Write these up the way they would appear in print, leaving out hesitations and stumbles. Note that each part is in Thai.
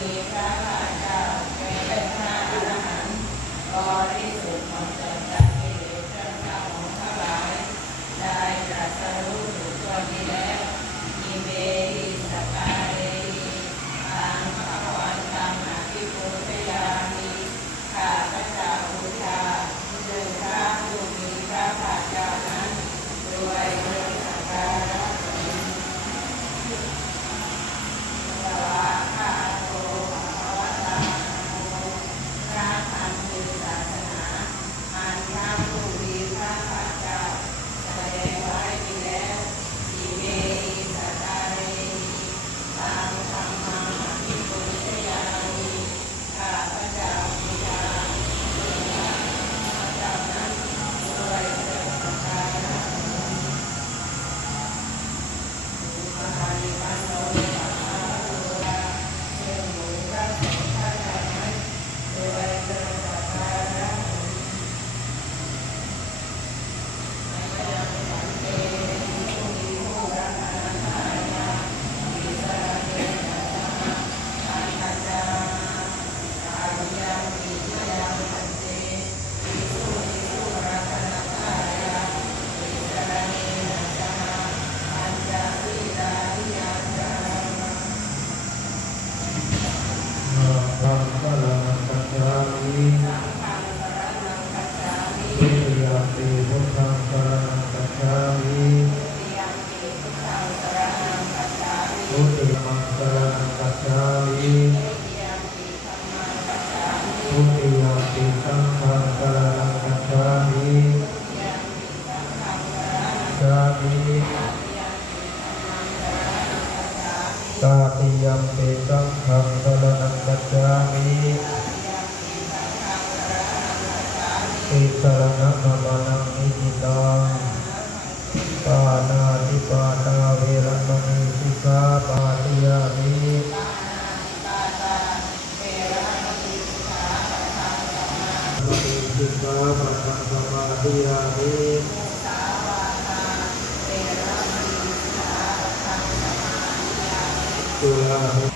มีพระภาคเจ้าเป็นพระอรหันต์บริสุทธิ์หมดจดจากกิเลสเครื่องเศร้าของทั้งหลายได้ตรัสรู้ถูกตัวดีแล้วอิเมหิสกาเรหิตังภควันตังอภิปูชยามิข้าพเจ้าบูชาซึ่งพระผู้มีพระภาคเจ้านั้นด้วยเครื่องสักการะสวากขาโตภควตาโมพระธรรมคือศาสนาอันพระผู้มีพระภาคเจ้าแสดงไว้ดีแล้วอิเมหิสกาเรหิตังธัมมังอภิปูชยามิข้าพเจ้าบูชาซึ่งพระเจ้านั้นด้วยเครื่องสักการะมหานิพพานโลภะโลภะซึ่งหมู่พระสงฆ์ท่านเหล่านั้นด้วยเครื่องสักการะไม่ยังสันเตผู้มีผู้รักอนันตายาวิสารเตนะอันตัจจาอายุยังมียังสันเตวิสุรักอนันตายาวิสารเตนะอัญจาวิตาวิยัญจาสังฆังสรณังคัจฉามิ สังฆังสรณังคัจฉามิ ทุติยมปิพุทธังสรณังคัจฉามิ ทุติยัมปิพุทธังสรณังคัจฉามิ ทุติยมังสรณังคัจฉามิ ทุติยัมปิธัมมังคัจฉามิ ทุติยมปิสังฆังสรณังคัจฉามิ ทุติยัมปิสังฆังสรณัง คัจฉามิ ตติยัมปิธัมมังสรณังคัจฉามิ ตาติยมปิสังฆังสรณังคัจฉามิ ติสรณะมะมะนังนิหิตังปานาติปาตาเวรมณีสิกขาปาติยามิ ปานาติปาตาเวรมณีสิกขาปะทังสมา สิกขาปะทังสมาธิยามิ มุสาวาทาเวรมณีสิกขาปะทังสมาธิยามิ สุรามิ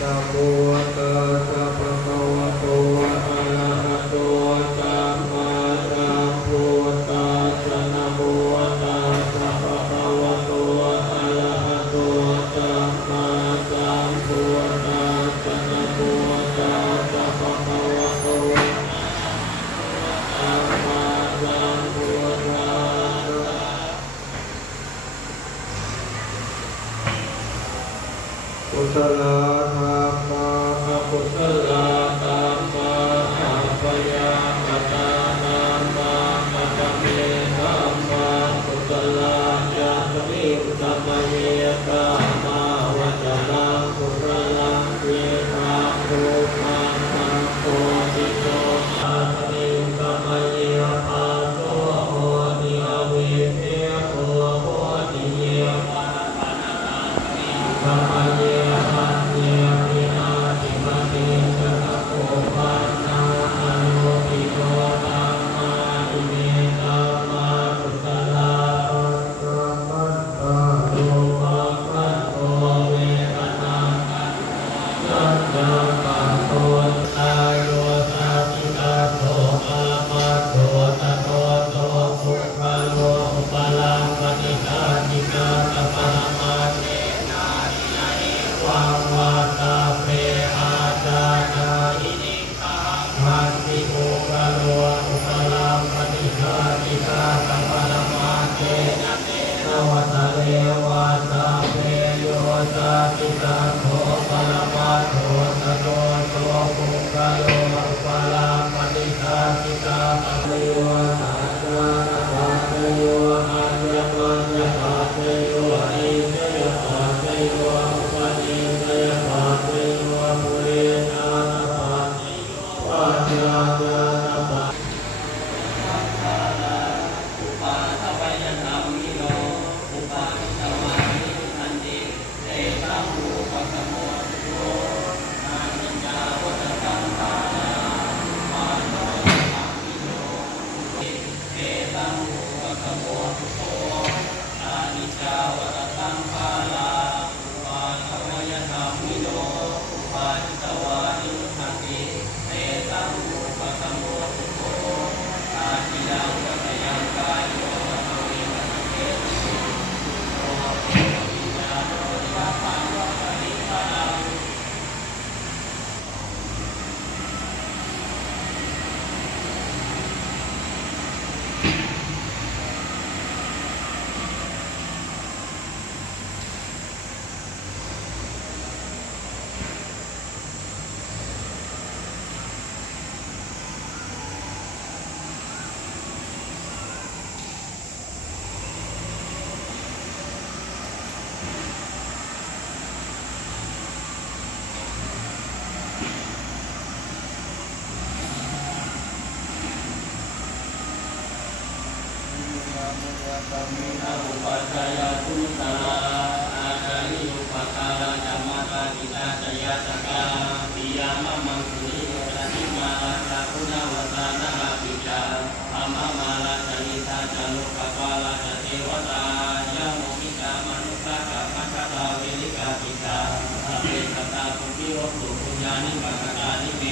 นะโมตัสสะภะคะวะโตอะระหะโตสัมมาสัมพุทธัสสะนะโมตัสสะภะคะวะโตอะระหะโตสัมมาสัมพุทธัสสะนะโมตัสสะภะคะวะโตสัมมาสัมพุทธัสสะกุศลธรรมะอกุศลธรรมะอัปปยากตานัมมะมัจจเมธัมมะกุศลญาณมิสัมมเยกามะวัจจังกุศลังเวทังโภคังสังโฆติโตอาทิสัมมเยปัสโสโหติอวิเทโหโหติเยปัสสะสัมมเยปัสเย มินาอุปัชฌายาทุตาอาจาริยุปกาลธรรมะปฏิตาจยตกาปิยามะมังคุริโยตติมาลาคุณาวตานาปิจาธรรมมาลาจริตาจโลกปาลาจเทวตายาโมมิกามนุสากามัคตาเวลิกาปิจาสัพเพสัตตาปุพิโยสุปุญญานิปัสสตานิเม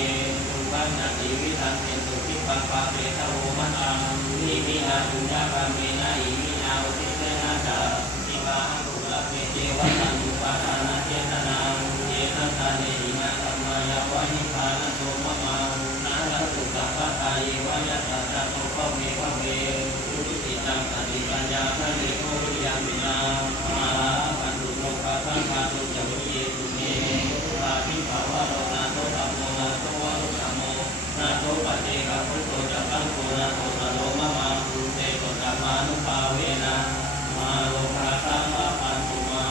สุปัญญติวิทันเตสุขิปัปปะเตตะโวมัตังนิมินาปุญญากาเมนะอิมินาอุทิเสนาจาทิบาหุลเปเจวัตังอุปาทานาเจตนาเจตตาเนหินาธัมมายาวะนิพานะโสมะมังนาลสุตตะตาเยวะยัสสะตะโตภเวภเวอุตุติจังสติปัญญาพระเดโชวิยามินามาลาปันตุโลกะสังฆาตุจวิเยตุเมปาภิภาวะโรนาโตตัมโมนาโตวะโรตัมโมนาโตปะเจกะพุทโธจักขังโกนาโตตะโลมะมังเตโตตัมมานุภาเวนะมาโลภะสัมมาปันตุมา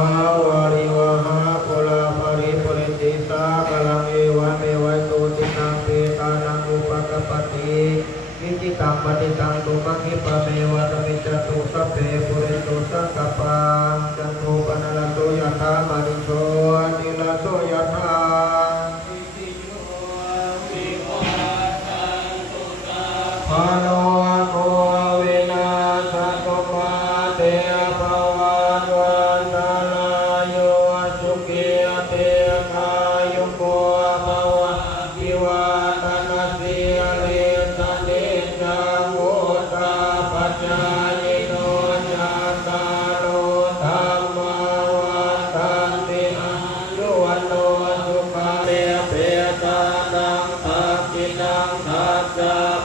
าวาริวหาปุราภริปุเรนติสากลังเอวะเมวัยโตตินังเปตานังอุปกปปติอิจิตังปฏิตังตุมังคิปะเมวะตมิจจตุสัพเพปุเรนตุสังกปาจันโทปนรโสยถามณิโชติลโสยถาภาโนโกวินาศตุมาเตภวันวันตาลายโยสุขีเตคายุโกภวะภิวาทนาสิเลสเนจังโอตาปัจจายโนจัตตาโลธัมมาวันตันติอายุวันโนสุขังเปตานังทักขินังทัจจา